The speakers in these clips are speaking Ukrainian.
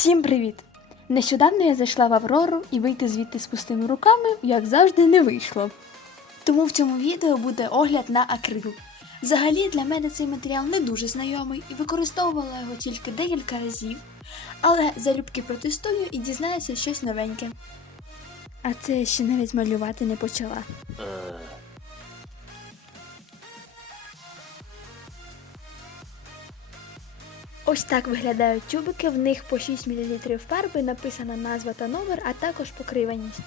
Всім привіт! Нещодавно я зайшла в Аврору і вийти звідти з пустими руками, як завжди, не вийшло. Тому в цьому відео буде огляд на акрил. Взагалі для мене цей матеріал не дуже знайомий і використовувала його тільки декілька разів, але залюбки протестую і дізнаюся щось новеньке. А це я ще навіть малювати не почала. Ось так виглядають тюбики, в них по 6 мл фарби, написана назва та номер, а також покриваність.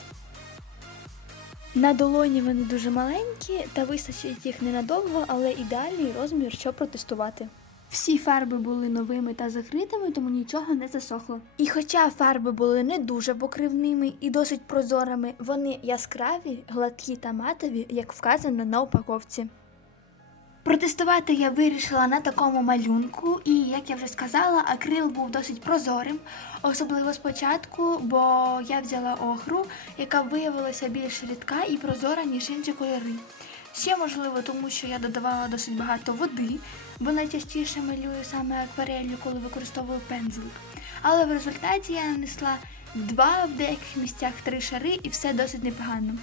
На долоні вони дуже маленькі та вистачить їх ненадовго, але ідеальний розмір, щоб протестувати. Всі фарби були новими та закритими, тому нічого не засохло. І хоча фарби були не дуже покривними і досить прозорими, вони яскраві, гладкі та матові, як вказано на упаковці. Протестувати я вирішила на такому малюнку, і як я вже сказала, акрил був досить прозорим, особливо спочатку, бо я взяла охру, яка виявилася більш рідка і прозора, ніж інші кольори. Ще можливо, тому що я додавала досить багато води, бо найчастіше малюю саме акварелью, коли використовую пензлик. Але в результаті я нанесла два, в деяких місцях три шари, і все досить непогано.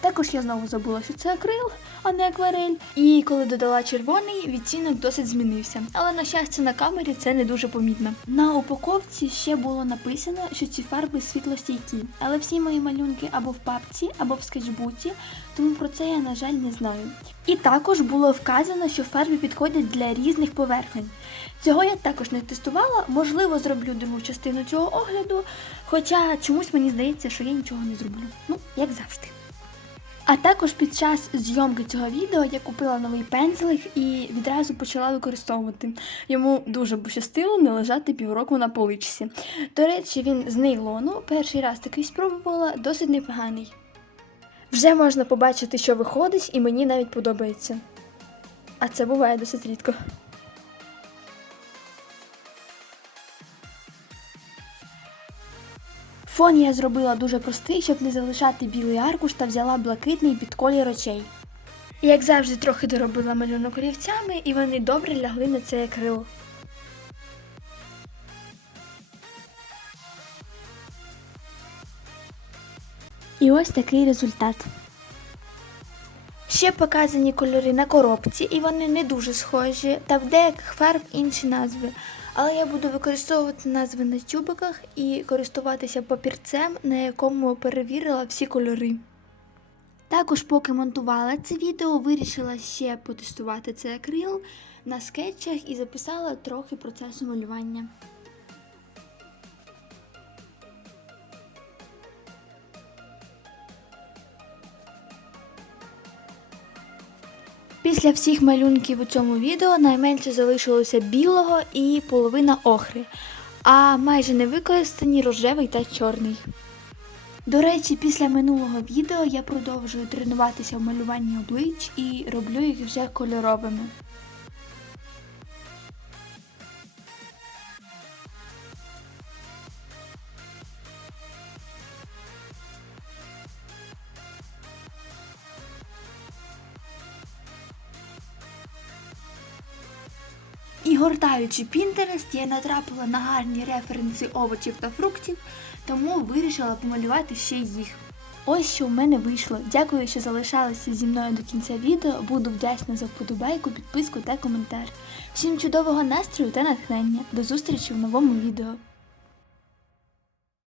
Також я знову забула, що це акрил, а не акварель. І коли додала червоний, відтінок досить змінився. Але на щастя на камері це не дуже помітно. На упаковці ще було написано, що ці фарби світлостійкі, але всі мої малюнки або в папці, або в скетчбуці, тому про це я, на жаль, не знаю. І також було вказано, що фарби підходять для різних поверхень. Цього я також не тестувала, можливо, зроблю другу частину цього огляду, хоча чомусь мені здається, що я нічого не зроблю. Ну, як завжди. А також під час зйомки цього відео я купила новий пензлик і відразу почала використовувати. Йому дуже пощастило не лежати півроку на поличці. До речі, він з нейлону. Перший раз такий спробувала, досить непоганий. Вже можна побачити, що виходить, і мені навіть подобається. А це буває досить рідко. Фон я зробила дуже простий, щоб не залишати білий аркуш та взяла блакитний під колір очей. Як завжди, трохи доробила малюнок олівцями, і вони добре лягли на цей акрил. І ось такий результат. Ще показані кольори на коробці, і вони не дуже схожі, та в деяких фарб інші назви. Але я буду використовувати назви на тюбиках і користуватися папірцем, на якому перевірила всі кольори. Також, поки монтувала це відео, вирішила ще потестувати цей акрил на скетчах і записала трохи процесу малювання. Після всіх малюнків у цьому відео найменше залишилося білого і половина охри, а майже не використані рожевий та чорний. До речі, після минулого відео я продовжую тренуватися в малюванні облич і роблю їх вже кольоровими. І гортаючи Pinterest, я натрапила на гарні референси овочів та фруктів, тому вирішила помалювати ще їх. Ось що в мене вийшло. Дякую, що залишалися зі мною до кінця відео. Буду вдячна за вподобайку, підписку та коментар. Всім чудового настрою та натхнення. До зустрічі в новому відео.